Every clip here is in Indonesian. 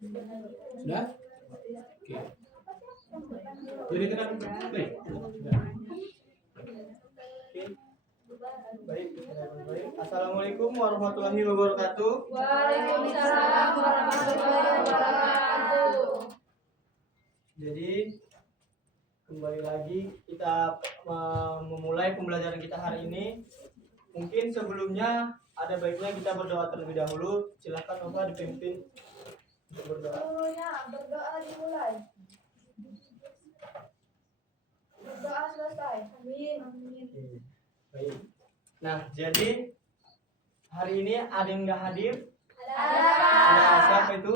Sudah? Oke. Jadi kita play. Baik, baik. Assalamualaikum warahmatullahi wabarakatuh. Waalaikumsalam warahmatullahi wabarakatuh. Jadi kembali lagi kita memulai pembelajaran kita hari ini. Mungkin sebelumnya ada baiknya kita berdoa terlebih dahulu. Silakan Bapak dipimpin untuk berdoa. Berdoa dimulai. Berdoa selesai. Amin. Baik. Nah, jadi hari ini ada yang nggak hadir? Nah, siapa itu?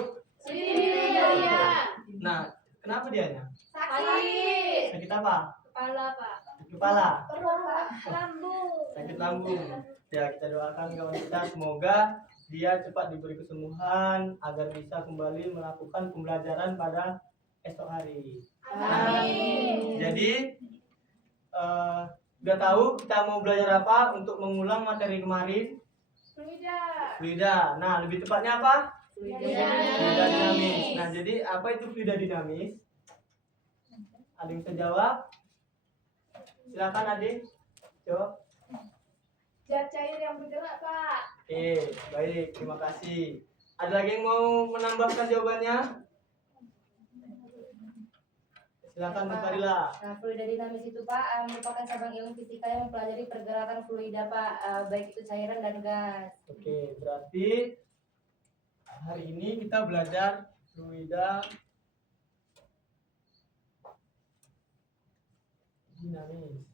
Nah, kenapa dianya? Sakit. Sakit apa? Kepala, Pak. Sakit kepala. Perut, Pak. Lambung. Sakit lambung. Ya, kita doakan kawan kita semoga dia cepat diberi kesembuhan agar bisa kembali melakukan pembelajaran pada esok hari. Amin. Jadi udah tahu kita mau belajar apa untuk mengulang materi kemarin? Fluida. Nah, lebih tepatnya apa? Fluida dinamis. Nah, jadi apa itu fluida dinamis? Ada yang bisa jawab? Silakan adik, jawab. Zat cair yang bergerak, Pak. Oke, baik, terima kasih. Ada lagi yang mau menambahkan jawabannya? Silakan Bu Farila. Nah, fluida dinamis itu Pak merupakan cabang ilmu fisika yang mempelajari pergerakan fluida Pak, baik itu cairan dan gas. Oke, berarti hari ini kita belajar fluida dinamis.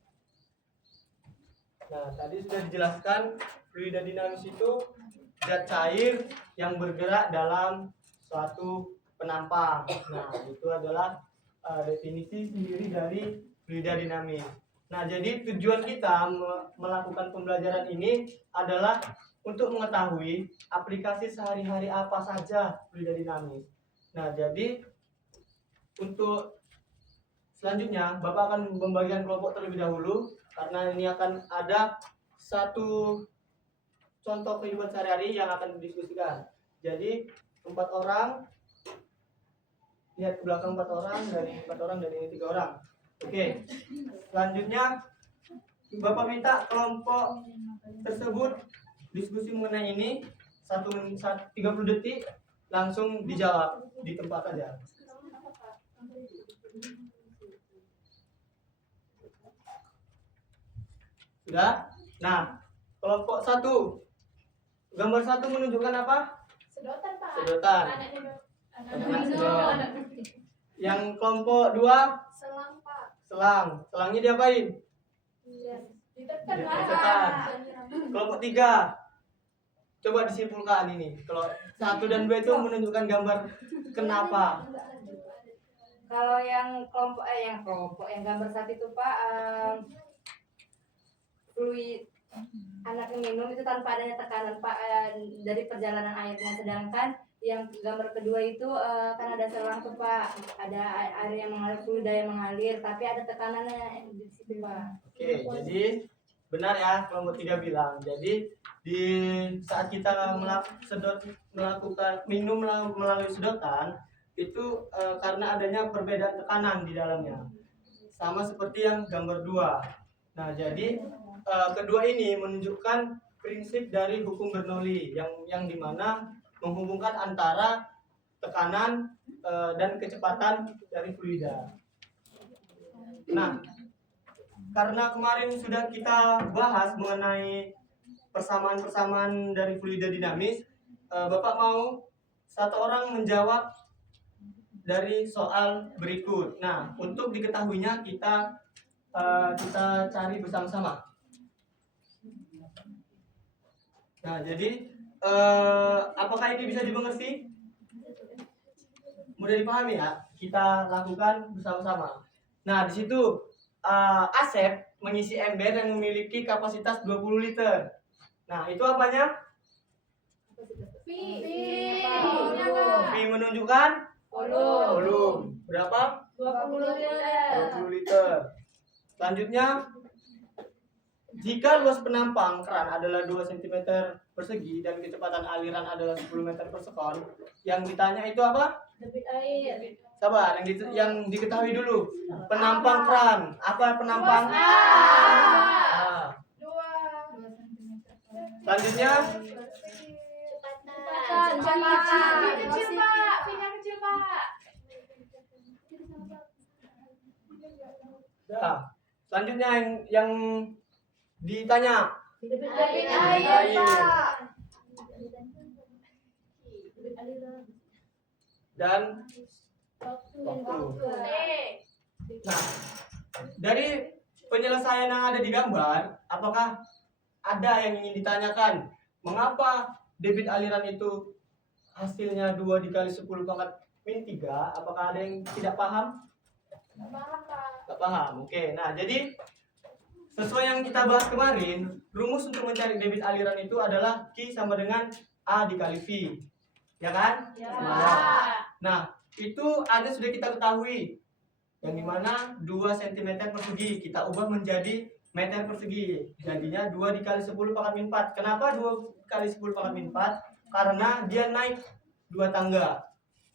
Nah, tadi sudah dijelaskan fluida dinamis itu zat cair yang bergerak dalam suatu penampang. Nah, itu adalah definisi sendiri dari fluida dinamis. Nah, jadi tujuan kita melakukan pembelajaran ini adalah untuk mengetahui aplikasi sehari-hari apa saja fluida dinamis. Nah, jadi untuk selanjutnya Bapak akan membagikan kelompok terlebih dahulu karena ini akan ada satu contoh kehidupan sehari-hari yang akan didiskusikan. Jadi 4 orang, lihat ke belakang 4 orang, dari 4 orang dan ini 3 orang. Oke, selanjutnya Bapak minta kelompok tersebut diskusi mengenai ini 30 detik langsung dijawab di tempat aja. Sudah? Nah, kelompok 1, gambar 1 menunjukkan apa? Sedotan, Pak. Sedotan. Anak Sedot. Yang kelompok 2, selang, Pak. selang. Selangnya diapain? Ditekan, Pak. Ditekan. Kelompok 3, coba disimpulkan ini. Kalau 1 dan 2 itu menunjukkan gambar kenapa? Kalau yang kelompok yang gambar 1 itu Pak, fluid anak yang minum itu tanpa adanya tekanan Pak, dari perjalanan airnya, sedangkan yang gambar kedua itu kan ada selang tuh Pak, ada air yang mengalir, fluida yang mengalir, tapi ada tekanannya di situ Pak. Oke, jadi benar ya kelompok 3 bilang. Jadi di saat kita melakukan minum melalui sedotan itu karena adanya perbedaan tekanan di dalamnya. Sama seperti yang gambar 2. Nah, jadi kedua ini menunjukkan prinsip dari hukum Bernoulli yang dimana menghubungkan antara tekanan dan kecepatan dari fluida. Nah, karena kemarin sudah kita bahas mengenai persamaan-persamaan dari fluida dinamis, Bapak mau 1 orang menjawab dari soal berikut. Nah, untuk diketahuinya kita cari bersama-sama. Nah, jadi apakah ini bisa dimengerti? Mudah dipahami ya? Kita lakukan bersama-sama. Nah, di situ Asep mengisi ember yang memiliki kapasitas 20 liter. Nah, itu apanya? V menunjukkan volume. Berapa? 20 liter. 20 liter. Selanjutnya, jika luas penampang keran adalah 2 cm persegi dan kecepatan aliran adalah 10 meter per sekon. Yang ditanya itu apa? Debit air. Sabar, yang diketahui dulu. Penampang kran. Apa penampang? Ah. Dua. Selanjutnya, Cepatan. Kecil pak. Pinnya kecil pak. nah, selanjutnya yang ditanya. Debit Air. air pak. Dan Waktu. nah, dari penyelesaian yang ada di gambar, apakah ada yang ingin ditanyakan? Mengapa debit aliran itu hasilnya 2 dikali 10 pangkat min 3? Apakah ada yang tidak paham? Paham pak. Tidak paham. Oke, nah jadi sesuai yang kita bahas kemarin, rumus untuk mencari debit aliran itu adalah Q sama dengan A dikali V. Ya kan? Ya. Nah, itu ada sudah kita ketahui. Yang dimana 2 cm persegi kita ubah menjadi meter persegi. Jadinya 2 dikali 10 pangkat min 4. Kenapa 2 kali 10 pangkat min 4? Karena dia naik 2 tangga.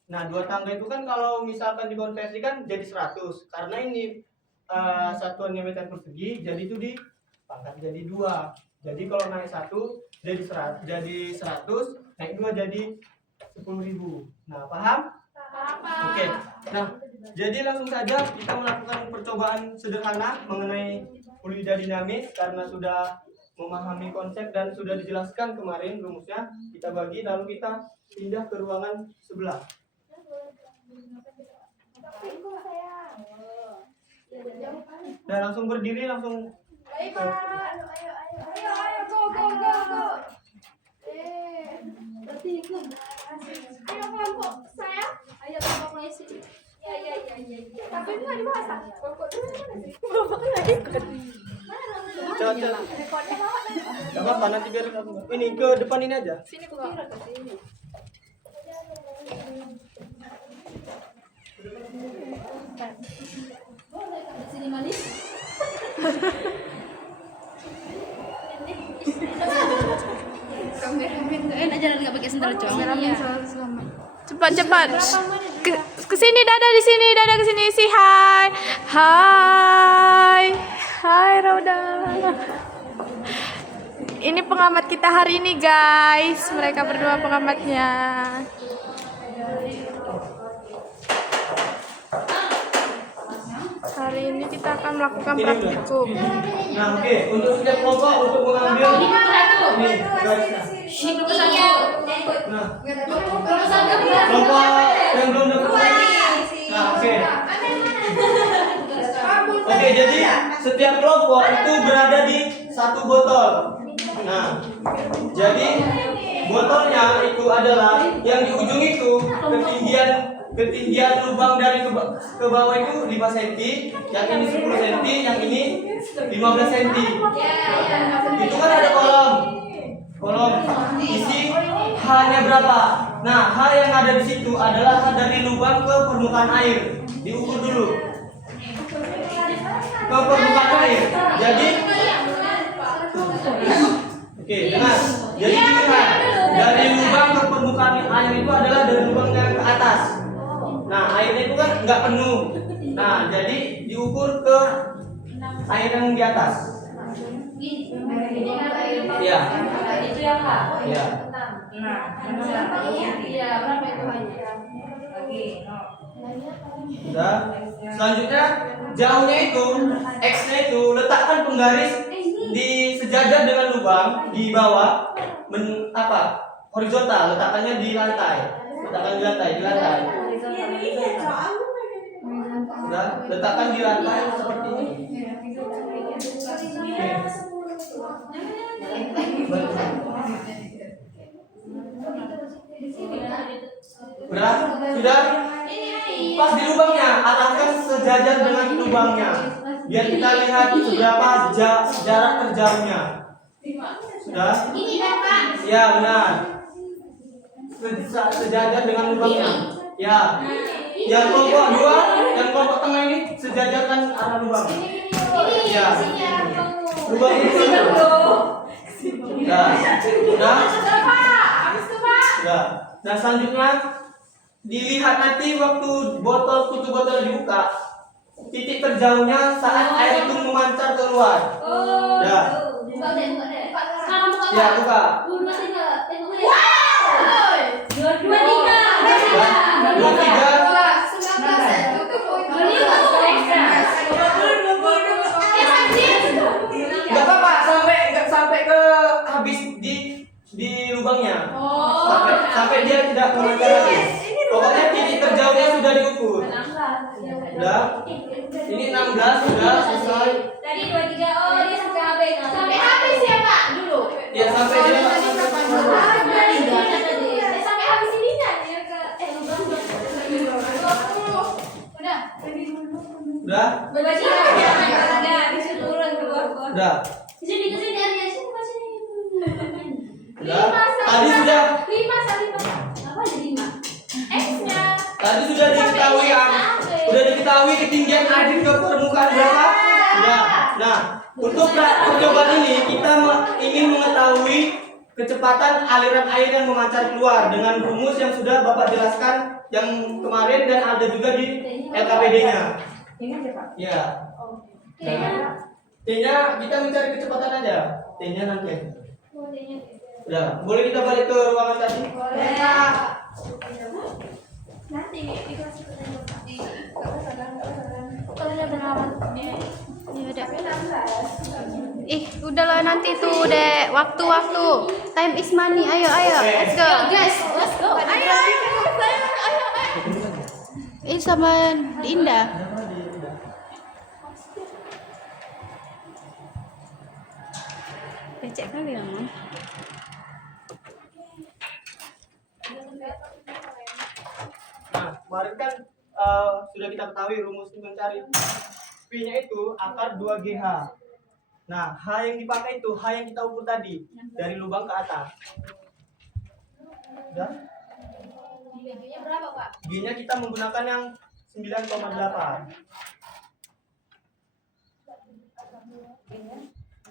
Nah, 2 tangga itu kan kalau misalkan dikonversikan jadi 100. Karena ini satuannya meter persegi, jadi itu dipangkat jadi 2. Jadi kalau naik 1 jadi 100, naik 2 jadi 10.000. Nah, paham? Oke. Nah, jadi langsung saja kita melakukan percobaan sederhana mengenai fluida dinamis karena sudah memahami konsep dan sudah dijelaskan kemarin rumusnya. Kita bagi lalu kita pindah ke ruangan sebelah. Dan langsung berdiri langsung. Baik pak. Ayo, go. Berarti ikut. Ayo kelompok saya. Ayo kelompoknya sih. Ya. Tapi itu nggak dibahas tak? Kelompok dulu mana sih? Kelompok nggak ikut. Coba. Rekodnya bawa kan? Gak apa-apa, nanti biar ini ke depan ini aja. Sini ku kira ke sini. Sini manis. Kameramen enak jalan nggak pakai sendal cowok. Cepat. Kesini Dada di sini, Dada kesini si hai. Hai Rauda. Ini pengamat kita hari ini guys. Mereka berdua pengamatnya. Hari ini kita akan melakukan praktikum. Nah, oke. Untuk setiap kelompok untuk mengambil ini garisnya. Nah, kelompok yang belum dapat. Nah, oke. Oke, jadi setiap kelompok itu berada di satu botol. Nah, jadi botolnya itu adalah yang di ujung itu ketinggian lubang dari ke bawah itu 5 cm, yang ini 10 cm, yang ini 15 cm. Itu kan ada kolom isi H-nya berapa? Nah, H yang ada di situ adalah H dari lubang ke permukaan air. Diukur dulu ke permukaan air. Jadi oke, dengar. Jadi lihat dari lubang ke permukaan air itu adalah dari lubang yang ke atas. Nah, airnya itu kan nggak penuh. Nah, jadi diukur ke air yang di atas. Iya. Itu ya kak. Iya. Iya, berapa itu hanya? Sudah. Selanjutnya jauhnya itu X-nya itu letakkan penggaris di sejajar dengan lubang di bawah horizontal, letakkannya di lantai. Letakkan di lantai. Sudah, letakkan di lantai seperti ini. Berat? Sudah? Pas di lubangnya, arahkan sejajar dengan lubangnya. Biar kita lihat seberapa jarak terjauhnya. Sudah? Ya, benar. Sejajar dengan lubangnya. Ya. Yang kelompok 2, yang kelompok tengah ini sejajarkan arah lubang. Ya. Lubang ini. Nah, udah. Habis itu Pak. Udah. Nah, selanjutnya dilihat nanti waktu tutup botol dibuka, titik terjauhnya saat air itu memancar keluar. Oh. Udah. Buka deh. Sekarang buka. Ya, buka. Dua, tiga. Dua, tiga. Dua, tiga. 19. Enggak apa-apa sampai ke habis di lubangnya. Oh. Sampai dia tidak memancar lagi. Pokoknya titik terjauhnya sudah diukur. Udah. Ini 16 sudah selesai. Tadi 23. Oh, dia sampai habis. Sampai habis ya, Pak? Dulu. Ya sampai dia Sampai habis ininya dia ke lubang. Udah. udah. Baca ada disuruh turun ke bawah. Udah. Sini ke sini Arya, sini ke sini. Udah. Tadi sudah 5 sampai 5. Apa ada 5? X-nya. Tadi sudah diketahui ketinggian air ke permukaan berapa? Sudah. Nah, untuk percobaan ini kita ingin mengetahui kecepatan aliran air yang memancar keluar dengan rumus yang sudah Bapak jelaskan yang kemarin dan ada juga di LKPD-nya. Ya. Nah, T-nya kita mencari kecepatan aja. T-nya nanti. Udah, boleh kita balik ke ruangan tadi? Boleh. Nanti dikasih di Kalau ada pengalaman. Ya udah. Ih, udahlah nanti tuh dek. Waktu. Time is money. Ayo. Let's go. guys, let's go. Ayo. Ini sama Indah. Becek kali ya, Mam. Nah, kemarin kan sudah kita ketahui rumus mencari P-nya itu akar 2GH. Nah, H yang dipakai itu H yang kita ukur tadi dari lubang ke atas. Udah? Nilainya berapa, Pak? G-nya kita menggunakan yang 9,8.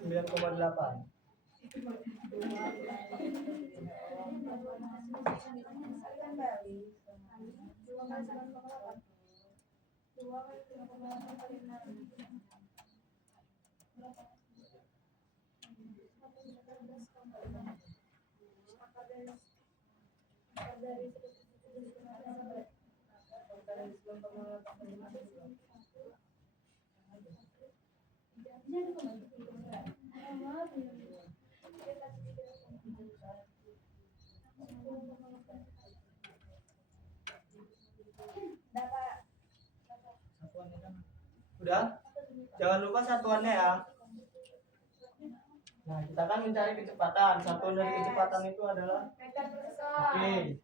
9,8. Udah? Jangan lupa satuannya ya. Nah, kita kan mencari kecepatan. Satuan dari kecepatan itu adalah Meter per sekon. Oke.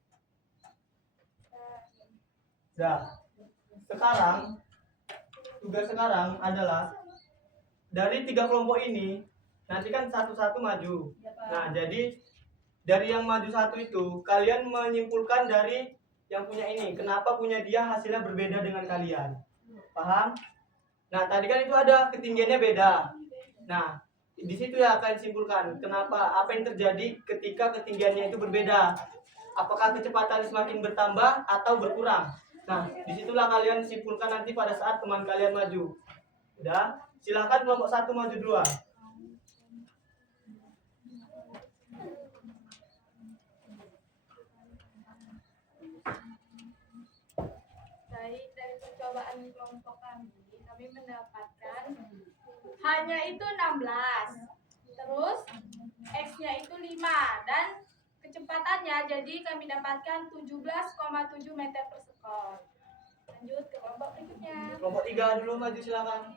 Nah, sekarang tugas sekarang adalah dari 3 kelompok ini nanti kan satu-satu maju. Nah, jadi dari yang maju satu itu kalian menyimpulkan dari yang punya ini. Kenapa punya dia hasilnya berbeda dengan kalian? Paham? Nah, tadi kan itu ada ketinggiannya beda. Nah, di situ ya kalian simpulkan kenapa, apa yang terjadi ketika ketinggiannya itu berbeda. Apakah kecepatan semakin bertambah atau berkurang? Nah, disitulah kalian simpulkan nanti pada saat teman kalian maju. Udah? Silahkan kelompok 1 maju duluan. Dari percobaan kelompok kami mendapatkan hanya itu 16. Terus X-nya itu 5 dan kecepatannya jadi kami dapatkan 17,7 meter per sekon. Lanjut ke kelompok berikutnya. Kelompok 3 dulu maju silakan.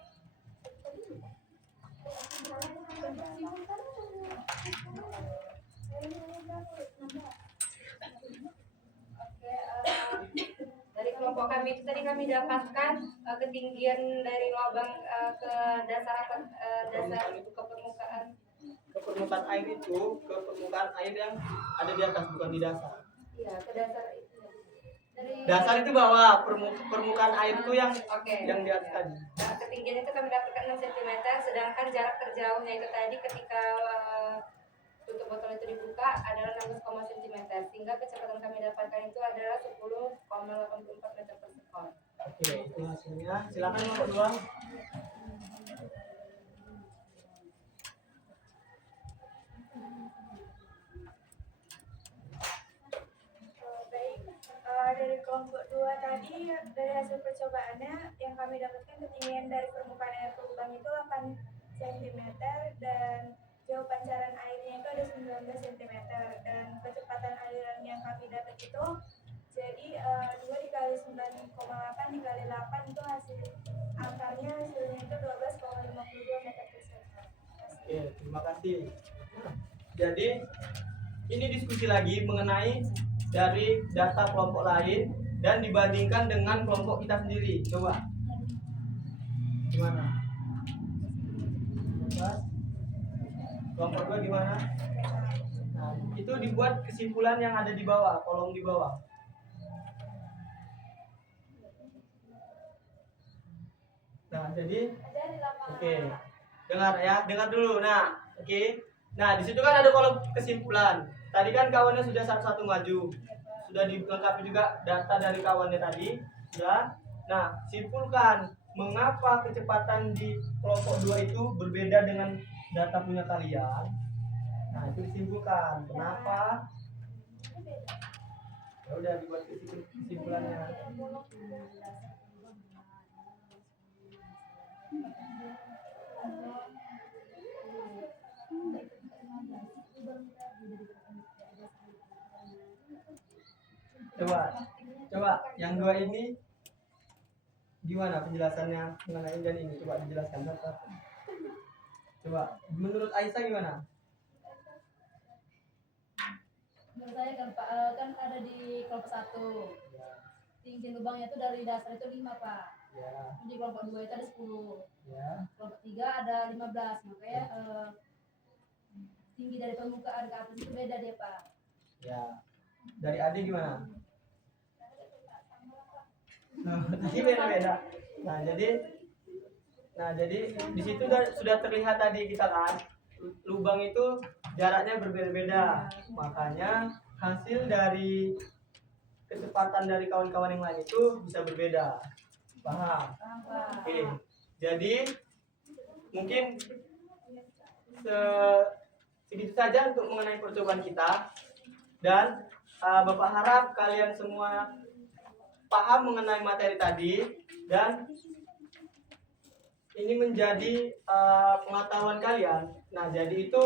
Dari kelompok kami itu tadi kami dapatkan ketinggian dari lubang ke dasar ke permukaan. Ke permukaan air itu, ke permukaan air yang ada di atas, bukan di dasar. Iya, ke dasar itu. Dari Dasar itu bawah, permukaan air itu yang Oke. yang di atas tadi. Ketinggian itu kami dapatkan 6 cm, sedangkan jarak terjauhnya itu tadi ketika tutup botol itu dibuka adalah 16, cm, sehingga kecepatan kami dapatkan itu adalah 10,84 meter per sekon. Oke, itu hasilnya. Silakan nomor 2. Baik, dari kelompok 2 tadi, dari hasil percobaannya yang kami dapatkan ketinggian dari permukaan air ke lubang itu 8 cm dan jauh pancaran airnya itu ada 19 cm dan kecepatan aliran yang kami dapat itu jadi 2 dikali 9,8 dikali 8 itu hasilnya itu 12,52 meter per second. Oke, terima kasih. Jadi ini diskusi lagi mengenai dari data kelompok lain dan dibandingkan dengan kelompok kita sendiri. Coba. Gimana? Mas? Kelompok 2 gimana? Nah, itu dibuat kesimpulan yang ada di bawah, kolom di bawah. Nah, jadi oke. Dengar dulu. Nah, oke. Nah, di situ kan ada kolom kesimpulan. Tadi kan kawannya sudah satu-satu maju. Sudah dilengkapi juga data dari kawannya tadi. Sudah. Nah, simpulkan mengapa kecepatan di kelompok 2 itu berbeda dengan data punya kalian. Nah, itu disimpulkan. Kenapa? Ya udah dibuat kesimpulannya. Coba yang 2 ini gimana penjelasannya mengenai dan ini, coba dijelaskan satu-satu. Coba menurut Aisyah gimana? Menurut saya kan ada di kelompok 1. Tinggi lubangnya itu dari dasar itu 5, Pak. Ya, Di kelompok 2 itu ada 10. ya. Kelompok 3 ada 15. Makanya tinggi dari permukaan ke atas itu beda dia, Pak. Ya. Dari Adi gimana? Tadi beda-beda. Nah, jadi di situ sudah terlihat tadi kita kan lubang itu jaraknya berbeda-beda. Makanya hasil dari kecepatan dari kawan-kawan yang lain itu bisa berbeda. Paham? Oke. Jadi mungkin segitu saja untuk mengenai percobaan kita. Dan Bapak harap kalian semua paham mengenai materi tadi dan ini menjadi pengetahuan kalian. Nah, jadi itu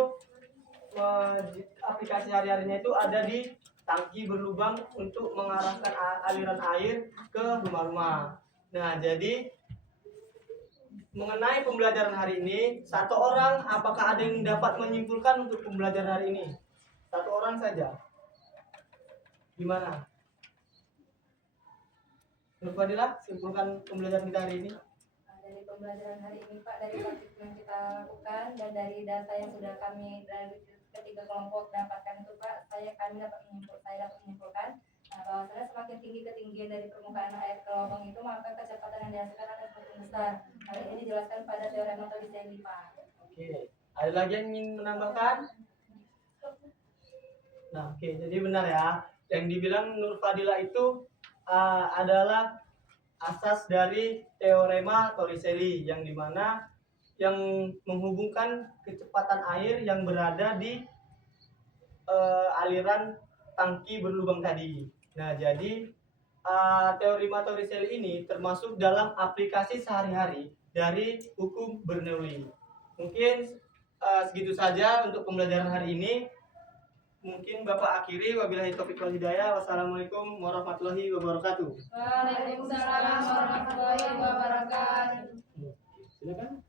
aplikasi hari-harinya itu ada di tangki berlubang untuk mengarahkan aliran air ke rumah-rumah. Nah, jadi mengenai pembelajaran hari ini, satu orang apakah ada yang dapat menyimpulkan untuk pembelajaran hari ini? Satu orang saja. Gimana? Nur Fadilah, simpulkan pembelajaran kita hari ini. Dari pembelajaran hari ini, Pak, dari praktik yang kita lakukan dan dari data yang sudah kami dari ketiga kelompok dapatkan itu, Pak, saya dapat menyimpulkan bahwasanya semakin tinggi ketinggian dari permukaan air ke lubang itu, maka kecepatan yang dihasilkan akan semakin besar. Hal ini dijelaskan pada teorema Torricelli, Pak. Oke, ada lagi yang ingin menambahkan? Nah, oke, jadi benar ya. Yang dibilang Nur Fadilah itu adalah asas dari teorema Torricelli yang dimana yang menghubungkan kecepatan air yang berada di aliran tangki berlubang tadi. Nah, jadi teorema Torricelli ini termasuk dalam aplikasi sehari-hari dari hukum Bernoulli. Mungkin segitu saja untuk pembelajaran hari ini. Mungkin Bapak akhiri, wabillahi taufiq wal hidayah. Wassalamualaikum warahmatullahi wabarakatuh. Waalaikumsalam warahmatullahi wabarakatuh. Silakan.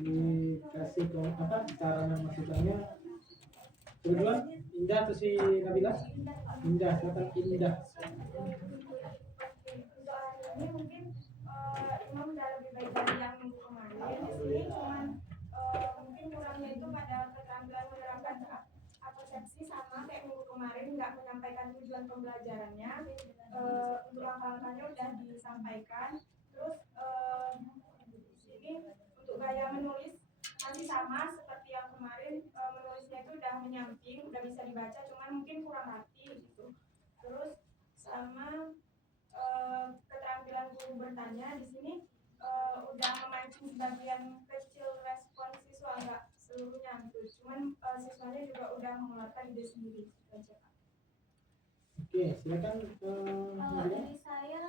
Dikasih apa cara memasukkannya. Kedua, Indah atau si Nabila? Indah, silakan Indah. Untuk hari ini mungkin Imam udah lebih baik dari yang minggu kemarin. Di sini cuman mungkin kurangnya itu pada keterampilan menerapkan persepsi sama kayak minggu kemarin, nggak menyampaikan tujuan pembelajarannya. Untuk langkah-langkahnya udah disampaikan. Terus ini untuk gaya menulis masih sama seperti yang kemarin. udah menyamping, udah bisa dibaca, cuman mungkin kurang rapi gitu. Terus sama keterampilan guru bertanya di sini udah memancing sebagian kecil respon siswa, nggak seluruhnya gitu. Cuman siswanya juga udah mengeluarkan ide sendiri. Gitu aja, Kak. Oke, silakan. Kalau dari saya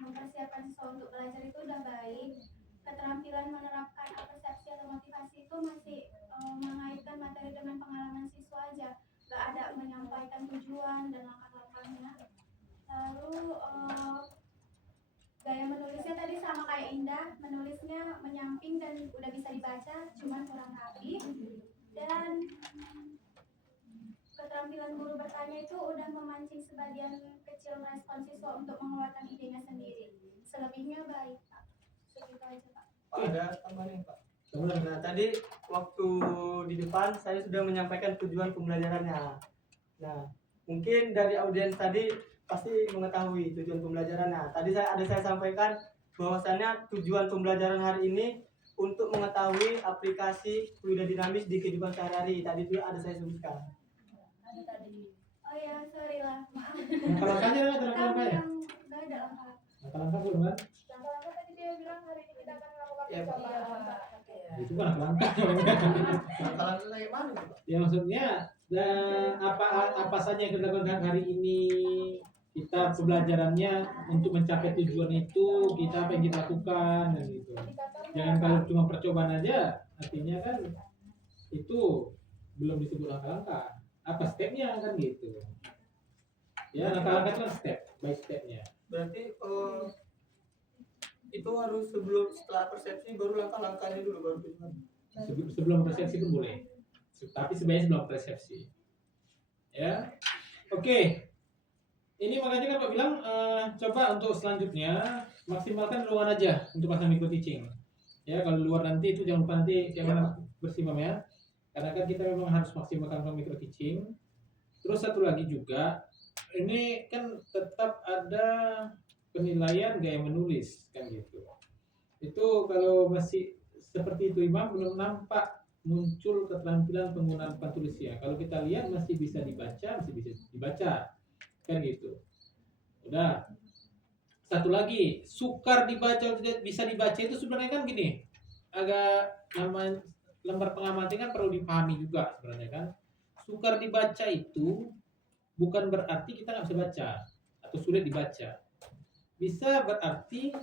mempersiapkan siswa untuk belajar itu udah baik. Keterampilan menerapkan persepsi atau motivasi itu masih mengaitkan materi dengan pengalaman siswa aja, nggak ada menyampaikan tujuan dan langkah-langkahnya. Lalu gaya menulisnya tadi sama kayak Indah, menulisnya menyamping dan udah bisa dibaca, cuman kurang rapi. Dan keterampilan guru bertanya itu udah memancing sebagian kecil respon siswa untuk mengeluarkan idenya sendiri. Selebihnya baik, Pak. Segitu aja, Pak. Pak, ada tambahan nih, Pak. Nah, tadi waktu di depan saya sudah menyampaikan tujuan pembelajarannya. Nah, mungkin dari audiens tadi pasti mengetahui tujuan pembelajarannya. Tadi saya sampaikan bahwasannya tujuan pembelajaran hari ini untuk mengetahui aplikasi fluida dinamis di kehidupan sehari-hari. Tadi itu ada saya sebutkan. Oh ya, sorry lah, maaf. Langkah-langkahnya ada langkah-langkahnya. Yang nggak ada langkah. Langkah-langkah belum kan? Langkah-langkah tadi dia bilang hari ini kita akan melakukan Ya, percobaan. Itu kan langkah-langkah. Kalau kayak mana tuh, Pak? Ya maksudnya apa saja yang kita lakukan hari ini, kita pembelajarannya untuk mencapai tujuan itu, kita apa yang kita lakukan dan gitu. Jangan kalau cuma percobaan aja, artinya kan itu belum disebut langkah-langkah. Apa stepnya kan gitu. Ya langkah-langkah itu kan step by stepnya. Berarti itu harus setelah persepsi baru langkah-langkahnya dulu baru tujuan. Sebelum persepsi pun boleh, tapi sebenarnya sebelum persepsi. Ya, oke. Ini makanya kan Pak bilang coba untuk selanjutnya maksimalkan ruangan aja untuk pasang micro teaching. Ya, kalau luar nanti itu jangan lupa nanti jangan bersimam ya. Karena kan kita memang harus maksimalkan ruang micro teaching. Terus satu lagi juga, ini kan tetap ada penilaian gaya menulis kan gitu. Itu kalau masih seperti itu Imam belum nampak muncul keterampilan penggunaan papan tulisnya. Kalau kita lihat masih bisa dibaca, kan gitu. Udah. Satu lagi, sukar dibaca atau tidak bisa dibaca itu sebenarnya kan gini. Agak lembar pengamatan kan perlu dipahami juga sebenarnya kan. Sukar dibaca itu bukan berarti kita nggak bisa baca atau sulit dibaca. Bisa berarti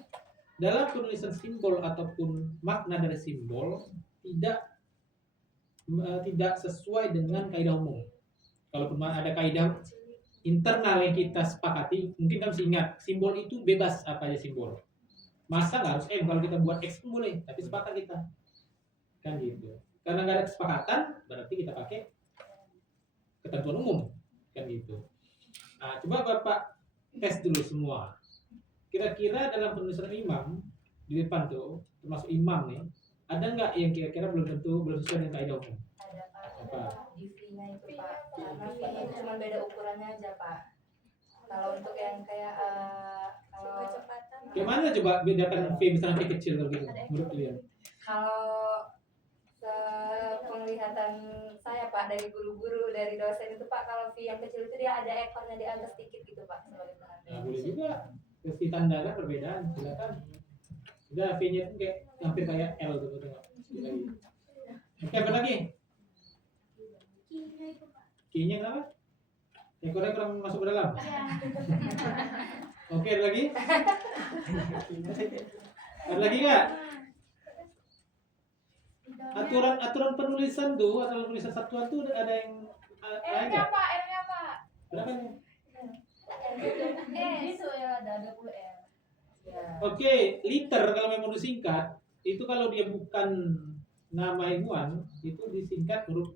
dalam penulisan simbol ataupun makna dari simbol tidak sesuai dengan kaidah umum. Kalaupun ada kaidah internal yang kita sepakati, mungkin kita mesti ingat simbol itu bebas apa aja simbol. Masa nggak harus M, kalau kita buat X pun boleh, tapi sepakat kita kan gitu. Karena nggak ada kesepakatan, berarti kita pakai ketentuan umum kan gitu. Nah, coba Bapak tes dulu semua. Kira-kira dalam penulisan imam di depan tuh, termasuk imam nih, ada nggak yang kira-kira belum sesuai dengan kaidah umum? Ada Pak. Apa? Di V-nya itu Pak. Karena V-nya itu cuma beda ukurannya aja Pak. Kalau untuk yang kayak kalau Kecepatan. Gimana coba bedakan V besar V kecil kalau gitu menurut kalian? kalau penglihatan saya Pak dari guru-guru dari dosen itu Pak, kalau V yang kecil itu dia ada ekornya di atas sedikit gitu Pak sebagai penanda. Nah, boleh juga kasih tanda kan perbedaan, silakan. Udah V-nya itu kayak hampir kayak L gitu tengok. Lagi. Oke, apa lagi? Key-nya itu, Pak. Key-nya kenapa? Ekornya kurang masuk ke dalam. Iya. Oke, ada lagi? Ada lagi nggak? Aturan penulisan tuh, aturan penulisan satuan tuh ada yang R-nya Pak, R-nya Pak. berapa nih? Itu ya ada 20 R. Ya. Oke, liter kalau memang disingkat, itu kalau dia bukan nama ilmuwan, itu disingkat huruf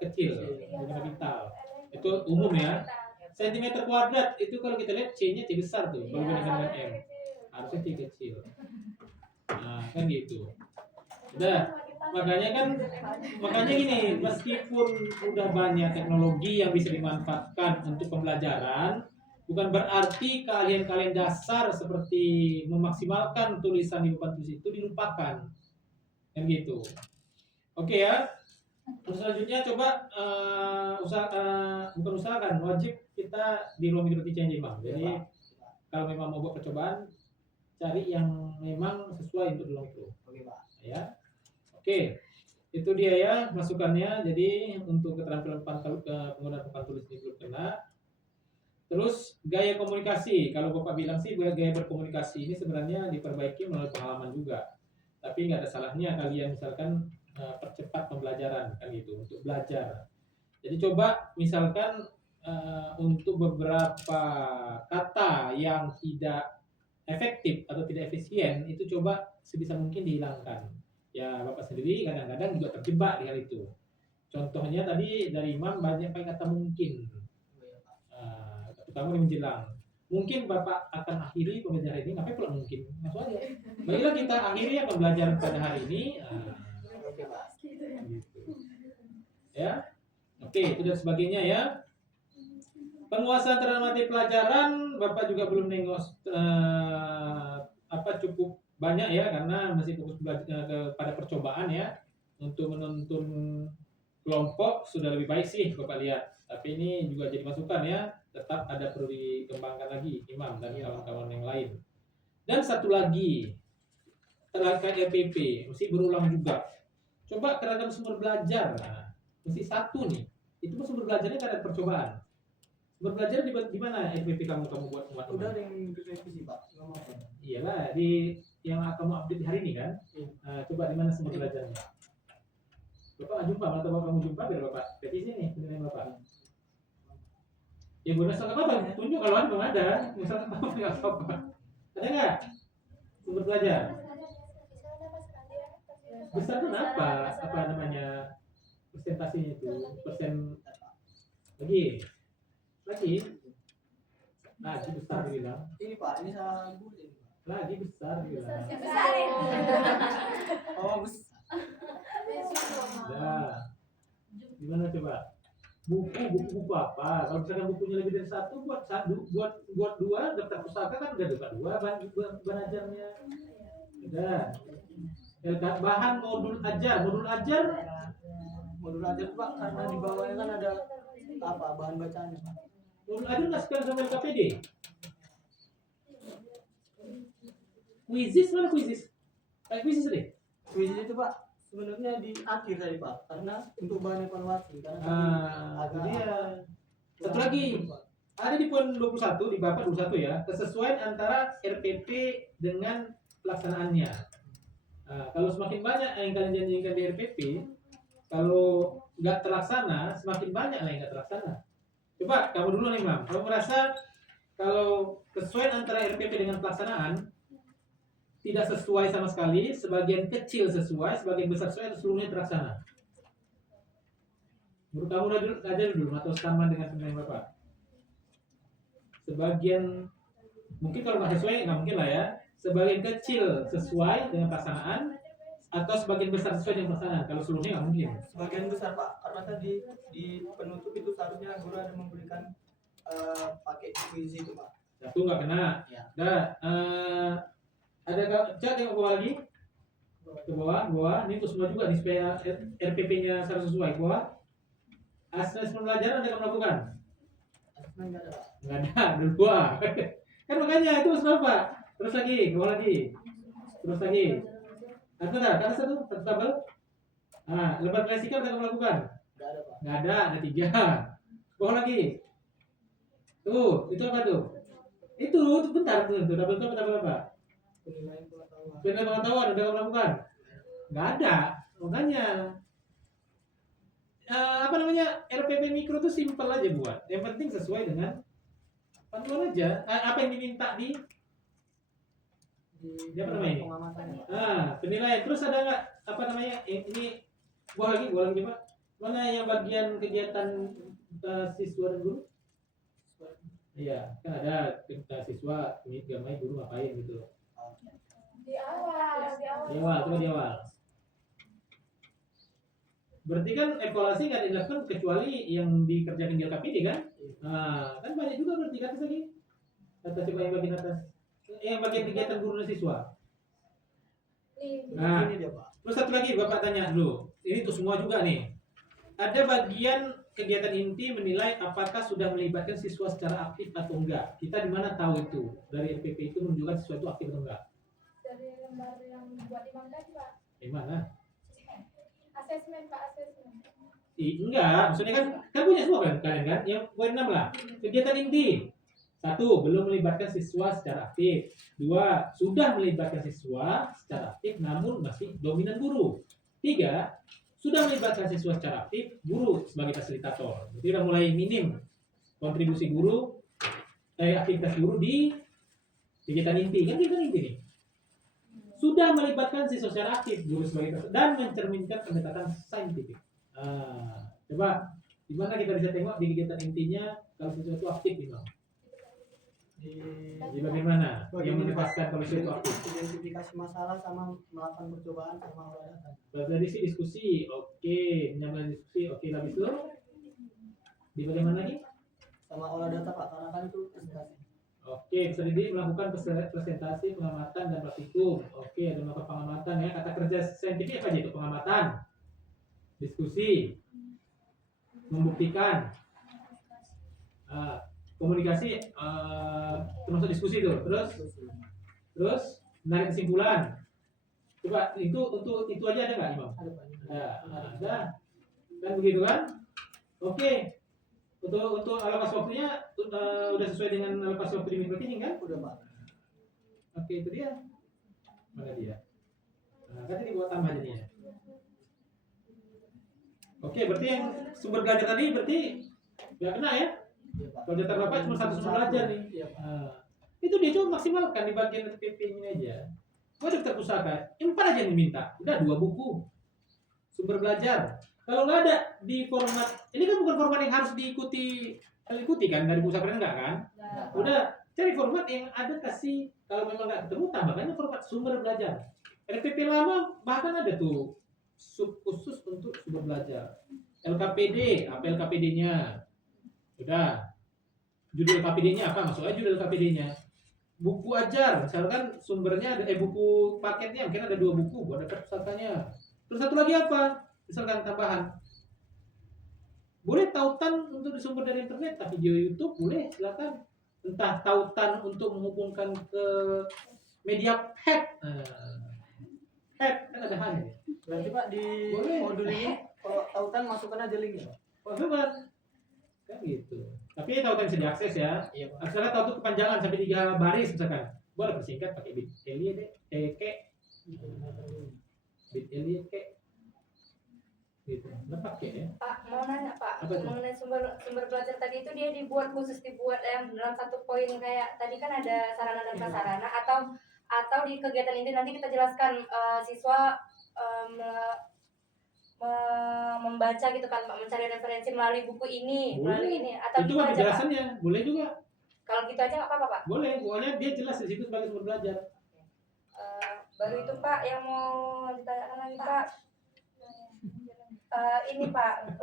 kecil, bukan kapital. Itu umum ya. Sentimeter kuadrat itu kalau kita lihat C-nya C besar tuh, kalau dibandingkan dengan M. Harusnya C kecil. Nah, kan gitu. Udah, makanya gini, meskipun udah banyak teknologi yang bisa dimanfaatkan untuk pembelajaran, bukan berarti keahlian-keahlian dasar seperti memaksimalkan tulisan di papan tulis itu dilupakan. Kan gitu. Oke ya. Terus selanjutnya coba bukan usahakan, wajib kita di ruang mengikuti change Imam. Jadi kalau memang mau buat percobaan, cari yang memang sesuai untuk ruang itu. Oke Pak. Ya, oke, itu dia ya masukannya. Jadi untuk keterampilan penggunaan papan tulis ini belum kena. Terus gaya komunikasi, kalau Bapak bilang sih gaya berkomunikasi ini sebenarnya diperbaiki melalui pengalaman juga. Tapi nggak ada salahnya kalian misalkan percepat pembelajaran kan gitu untuk belajar. Jadi coba misalkan untuk beberapa kata yang tidak efektif atau tidak efisien itu coba sebisa mungkin dihilangkan. Ya Bapak sendiri kadang-kadang juga terjebak di hal itu. Contohnya tadi dari Imam banyak pakai kata mungkin, terutama di menjelang. Mungkin Bapak akan akhiri pembelajaran ini, ngapain pula mungkin? Langsung aja. Baiklah kita akhiri ya pembelajaran pada hari ini. Oke Pak. Gitu. Ya, oke itu dan sebagainya ya. Penguasaan terhadap materi pelajaran Bapak juga belum nengok cukup banyak ya karena masih fokus kepada percobaan ya. Untuk menuntun kelompok sudah lebih baik sih Bapak lihat. Tapi ini juga jadi masukan ya. Tetap ada perlu dikembangkan lagi Imam dan kawan-kawan yang lain. Dan satu lagi terkait RPP mesti berulang juga. Coba keragam sumber belajar, mesti satu nih. Itu sumber belajarnya kan ada percobaan. Sumber belajar di mana RPP kamu buat Udah ada yang direvisi Pak. Nggak apa-apa. Iyalah di yang kamu update di hari ini kan. Coba di mana sumber belajarnya. Bapak nggak jumpa, atau Bapak kamu jumpa biar Bapak petisi nih penilaian Bapak. Ya boleh nggak apa-apa, tunjuk kalau ada belum ada, misalnya apa nggak apa-apa. Ada nggak sumber belajar? Besar kan apa namanya presentasinya itu persen lagi besar bilang Ini Pak, ini salah bulin. lagi besar bilang. Besarin. Oh, besar. Ya, gimana coba? Buku apa? Kalau misalkan bukunya lebih dari satu, buat dua. Daftar pustaka kan udah dapat dua belajarnya. Udah. Bahan modul ajar Pak, karena di bawahnya kan ada apa bahan bacaannya Pak. modul ajar nggak sekarang sama LKPD. Quizis mana quizis? Quizis deh. Kuis itu Pak sebenarnya di akhir tadi Pak, karena untuk bahan evaluasi karena Itu dia. Satu lagi. Ada di poin 21 di Bapak 21 ya, kesesuaian antara RPP dengan pelaksanaannya. Kalau semakin banyak yang kalian janjikan di RPP, kalau nggak terlaksana, semakin banyak lah yang nggak terlaksana. Coba kamu dulu nih Mam, kamu merasa kalau kesesuaian antara RPP dengan pelaksanaan tidak sesuai sama sekali, sebagian kecil sesuai, sebagian besar sesuai, atau seluruhnya terlaksana? Menurut kamu aja dulu atau sama dengan penilaian Bapak? Sebagian mungkin kalau nggak sesuai nggak mungkin lah ya. Sebagian kecil sesuai dengan pelaksanaan atau sebagian besar sesuai dengan pelaksanaan. Kalau seluruhnya nggak mungkin. sebagian besar Pak, karena tadi di penutup itu seharusnya guru ada memberikan pakai kuis itu Pak. Satu nggak kena. Ya. Ada cak tengok bawah lagi. Ke bawah. Ini untuk semua juga nih supaya RPP-nya harus sesuai. Bawah. Asesmen pembelajaran ada kamu lakukan? Asesmen nggak ada Pak. Nggak ada dua. Kan makanya itu harus apa? Terus lagi, ke bawah lagi. Terus lagi. Ada kan satu tabel. Lebar klasika ada kamu lakukan? Nggak ada Pak. Nggak ada 3. Bawah lagi. Tuh, itu apa tuh? Itu bentar tuh tabel itu tabel apa? Penilaian pengetahuan. Penilaian pengetahuan udah kamu lakukan? Nggak ada. Makanya RPP mikro tuh simpel aja buat. Yang penting sesuai dengan panduan aja. Apa yang diminta di apa namanya? Pengamatannya. Penilaian. Terus ada nggak ini bawah lagi Pak. Mana yang bagian kegiatan siswa dan guru? Iya, kan ada siswa, gamai guru ngapain gitu loh. Di awal. Coba di awal. Berarti kan evaluasi nggak dilakukan kecuali yang dikerjakan di LKPD kan? Kan banyak juga berarti kan lagi. Kata coba yang bagian atas, yang bagian kegiatan guru dan siswa. Ini dia Pak. Terus satu lagi Bapak tanya dulu. Ini untuk semua juga nih. ada bagian kegiatan inti menilai apakah sudah melibatkan siswa secara aktif atau enggak. Kita di mana tahu itu? Dari RPP itu menunjukkan siswa itu aktif atau enggak. Dari lembar yang buat Imam tadi, Pak. Di mana? Asesmen, Pak, asesmen. Enggak, maksudnya kan punya semua kan kalian kan? Yang poin 6 lah. Kegiatan inti. 1. Belum melibatkan siswa secara aktif. 2. Sudah melibatkan siswa secara aktif namun masih dominan guru. 3. Sudah melibatkan siswa secara aktif, guru sebagai fasilitator. Jadi udah mulai minim kontribusi guru, aktivitas guru di kegiatan inti. Kan kegiatan inti nih. Sudah melibatkan siswa secara aktif, guru sebagai fasilitator, dan mencerminkan pendekatan saintifik. Coba di mana kita bisa tengok di kegiatan intinya kalau siswa itu aktif nih, Bang? Di bagian mana? Yang menjelaskan kalau siswa itu aktif. Identifikasi masalah sama melakukan percobaan sama olah data. Tadi sih diskusi, oke, menyampaikan diskusi, oke, habis itu di bagian mana lagi? Sama olah data Pak, karena kan itu presentasi. Oke, peserta didik melakukan presentasi, pengamatan dan praktikum. Oke, ada melakukan pengamatan ya. Kata kerja saintifik apa aja itu? Pengamatan, diskusi, membuktikan, komunikasi, termasuk diskusi itu. Terus menarik kesimpulan. Coba itu untuk itu aja ada nggak, Imam? Ada. Kan begitu kan? Oke. Untuk alokasi waktunya udah sesuai dengan alokasi waktu di microtraining kan? Udah Pak. Oke, itu dia. Mana dia? Nah, kan ini buat tambah jadinya. Oke, berarti yang sumber belajar tadi berarti nggak kena ya? Iya Pak. Kalau data Bapak cuma satu sumber belajar nih. Iya Pak. Nah, itu dia coba maksimalkan di bagian PP ini aja. Gua daftar pusaka, 4 aja yang diminta. Udah 2 buku. Sumber belajar. Kalau nggak ada di format, ini kan bukan format yang harus diikuti kan dari pusaka enggak kan? Udah cari format yang ada kasih, kalau memang nggak ketemu tambahkannya format sumber belajar. RPP lama bahkan ada tuh sub khusus untuk sumber belajar. LKPD, apa LKPD-nya? Udah. Judul LKPD-nya apa? Masuk aja judul LKPD-nya. Buku ajar, misalkan sumbernya ada buku paketnya, mungkin ada 2 buku buat daftar pusakanya. Terus satu lagi apa? Misalkan tambahan. Boleh tautan untuk disumber dari internet, tapi video YouTube boleh, silakan. Entah tautan untuk menghubungkan ke media pet. Pet kan ada hanya. Berarti Pak di Boleh. modul ini kalau tautan masukkan aja linknya Pak. Masukkan. Kan gitu. Tapi tautan bisa diakses ya. Iya Pak. Misalkan tautan kepanjangan sampai 3 baris misalkan. Boleh persingkat pakai bit.ly deh, bit.ly gitu. Nggak pakai ya. Pak, mau nanya Pak, Apa itu? mengenai sumber belajar tadi itu dia dibuat yang dalam satu poin kayak tadi kan ada sarana dan prasarana atau di kegiatan ini nanti kita jelaskan siswa membaca gitu kan Pak, mencari referensi melalui buku ini, melalui ini atau Itu gitu kan aja Pak. penjelasannya, boleh juga. Kalau gitu aja nggak apa-apa Pak. Boleh, pokoknya dia jelas di situ sebagai sumber belajar. Baru itu Pak yang mau ditanyakan lagi Pak. Ini Pak,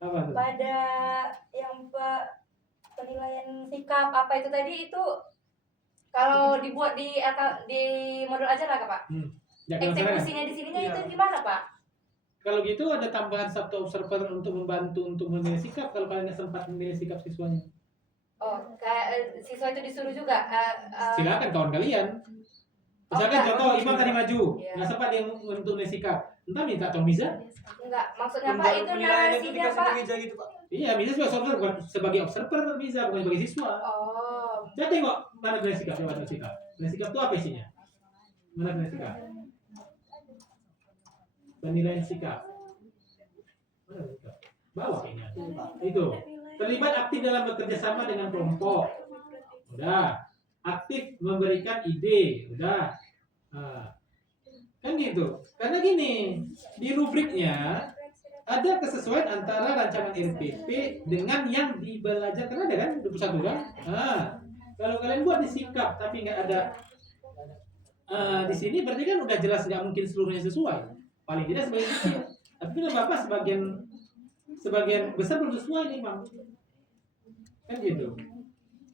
Apa tuh? pada yang penilaian sikap apa itu tadi itu kalau dibuat di modul ajar lah Pak. Ya, kalau misalkan- Eksekusinya di sininya Iya. itu gimana Pak? Kalau gitu ada tambahan satu observer untuk membantu untuk menilai sikap kalau kalian nggak sempat menilai sikap siswanya. Oh, kayak siswa itu disuruh juga. Silakan kawan kalian. Misalkan enggak. contoh Imam tadi maju, Iya. nggak sempat dia untuk menilai sikap. Entah minta tolong Miza. Enggak, maksudnya Pak itu narasinya Pak. Meja gitu Pak. Iya, Miza sebagai observer, bukan sebagai observer Miza, bukan sebagai siswa. Oh, Saya tengok mana menilai sikap, coba menilai sikap. Menilai sikap itu apa isinya? Mana menilai sikap? Penilaian sikap. Mana menilai sikap? Bawah kayaknya. Itu. Terlibat aktif dalam bekerja sama dengan kelompok. Udah. Aktif memberikan ide. Udah. Nah, kan gitu. Karena gini, di rubriknya ada kesesuaian antara rancangan RPP dengan yang dibelajarkan, ada kan 21 kan? Nah, kalau kalian buat di sikap tapi nggak ada di sini berarti kan udah jelas nggak mungkin seluruhnya sesuai. Paling tidak sebagian kecil. Tapi kan Bapak sebagian besar belum sesuai nih, Bang. Kan gitu.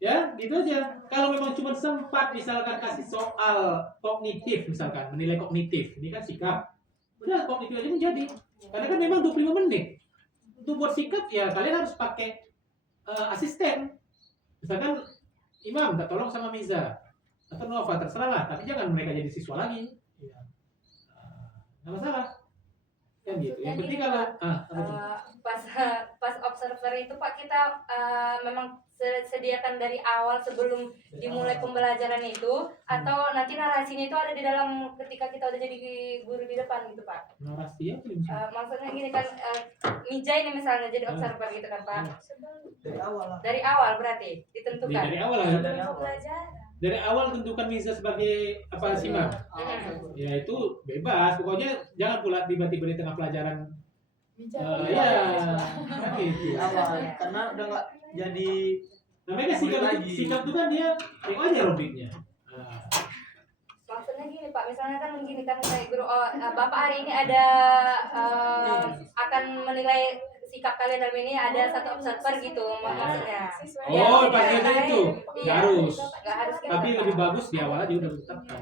Ya, gitu aja. Kalau memang cuma sempat misalkan kasih soal kognitif misalkan, menilai kognitif. Ini kan sikap. Udah kognitif aja menjadi. Karena kan memang 25 menit. Untuk buat sikap ya kalian harus pakai asisten. Misalkan Imam minta tolong sama Miza atau Nova, terserah lah, tapi jangan mereka jadi siswa lagi. Ya. Nggak masalah. Kan gitu. Yang penting kalau apa tuh? Pas observer itu Pak, kita memang sediakan dari awal sebelum dimulai pembelajaran itu, atau nanti narasinya itu ada di dalam ketika kita udah jadi guru di depan gitu Pak? Narasi apa ini? Maksudnya gini kan, Mija ini misalnya jadi observer gitu kan Pak? Dari awal lah. Dari awal berarti ditentukan. Dari awal lah. Dari awal. Dari awal tentukan Miza sebagai apa sih Mam? Ya itu bebas, pokoknya jangan pula tiba-tiba di tengah pelajaran. Ya, kan gitu. Di awal. Karena udah nggak jadi. Namanya sikap itu kan dia tengok aja rubriknya. Maksudnya gini Pak, misalnya kan gini kan kayak guru, Bapak hari ini ada akan menilai sikap kalian dalam ini, ada satu observer gitu maksudnya. Oh, pas itu nggak Iya. harus. Nggak harus gitu, Tapi Pak. lebih bagus di awal aja udah ditetapkan.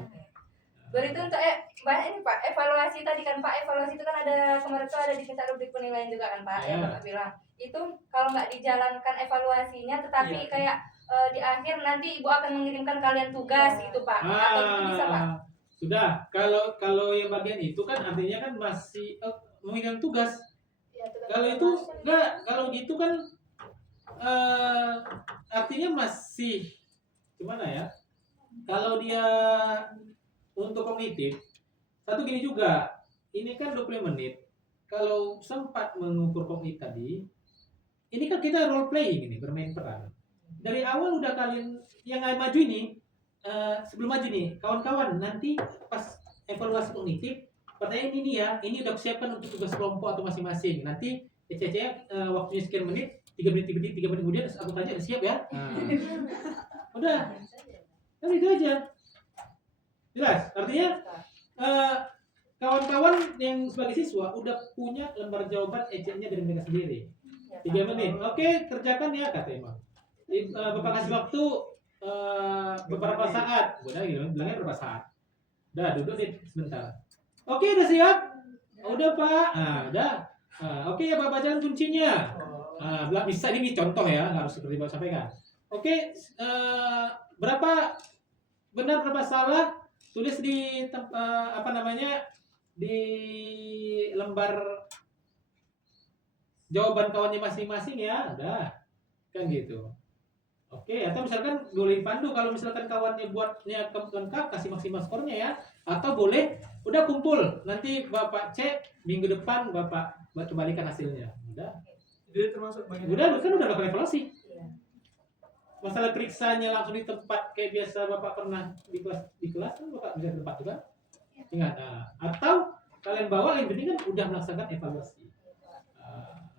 Baru itu untuk banyak ini Pak, evaluasi tadi kan Pak, evaluasi itu kan ada kemarin tuh ada di tingkat rubrik penilaian juga kan Pak, yang Ya. Bapak bilang. Itu kalau nggak dijalankan evaluasinya, tetapi Iya. kayak di akhir nanti Ibu akan mengirimkan kalian tugas gitu Pak. Atau itu bisa Pak? Sudah. Kalau yang bagian itu kan artinya kan masih mengirim tugas. Kalau itu enggak, kalau gitu kan artinya masih gimana ya? Kalau dia untuk kognitif, satu gini juga, ini kan 20 menit. Kalau sempat mengukur kognitif tadi, ini kan kita role playing ini, bermain peran. Dari awal udah kalian yang maju ini, sebelum maju nih, kawan-kawan nanti pas evaluasi kognitif, pertanyaan ini ya, ini udah siapkan untuk tugas kelompok atau masing-masing. Nanti waktunya sekian menit, 3 menit kemudian aku tanya udah siap ya. Udah, kan itu aja. Jelas, artinya kawan-kawan yang sebagai siswa udah punya lembar jawaban ejeknya dari mereka sendiri. 3 menit, oke kerjakan ya kata Imam. Bapak kasih waktu beberapa saat, udah bilangnya berapa saat. Udah duduk deh sebentar. Oke udah siap? Udah Pak. Udah. Oke ya Bapak bacaan kuncinya. Bisa ini contoh ya, nggak harus seperti Bapak sampaikan. Oke, berapa benar berapa salah? Tulis di di lembar jawaban kawannya masing-masing ya. Udah. Kan gitu. Oke, atau misalkan boleh pandu kalau misalkan kawannya buatnya lengkap kasih maksimal skornya ya. Atau boleh udah kumpul nanti Bapak cek minggu depan Bapak kembalikan hasilnya. Udah. Jadi termasuk bagian. Udah lakukan evaluasi. Masalah periksanya langsung di tempat kayak biasa Bapak pernah di kelas kan Bapak bisa di tempat juga. Ingat. Atau kalian bawa yang penting kan udah melaksanakan evaluasi.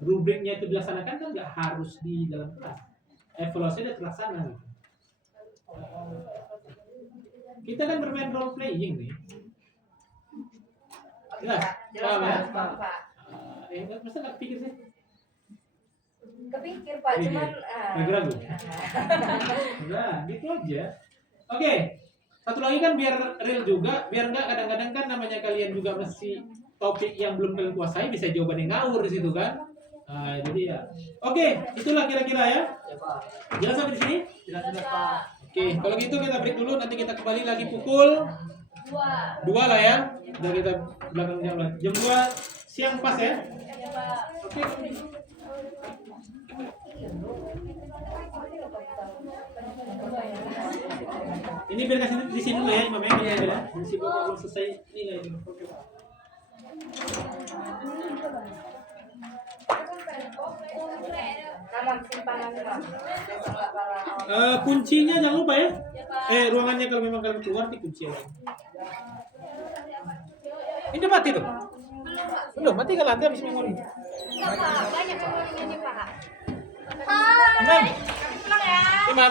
Rubriknya itu dilaksanakan kan nggak harus di dalam kelas. Evaluasi udah terlaksana gitu. Kita kan bermain role playing nih. Jelas? Paham ya? Pak. Masa nggak pikir sih? Kepikir Pak, Iya. cuman Ragu-ragu. Udah, gitu aja. Oke. Satu lagi kan biar real juga, biar nggak kadang-kadang kan namanya kalian juga masih topik yang belum kalian kuasai bisa jawabannya ngawur di situ kan. Jadi ya. Oke, itulah kira-kira ya. Ya Pak. Jelas sampai di sini? Jelas sudah Pak. Oke, kalau gitu kita break dulu, nanti kita kembali lagi pukul 2 lah ya. Udah kita belakang jam 2 siang pas ya. Oke. Ini biar kasih di sini dulu ya, Imam ya. Di sini belum selesai ini lah ini. Oke, Pak. nama simpanan Pak. Besok nggak bakal. Kuncinya jangan lupa ya. Ruangannya kalau memang kalian keluar di kunci ya. Ini udah mati tuh? Belum, mati kan nanti habis memori. Banyak memorinya nih Pak. Imam. Pulang ya. Imam.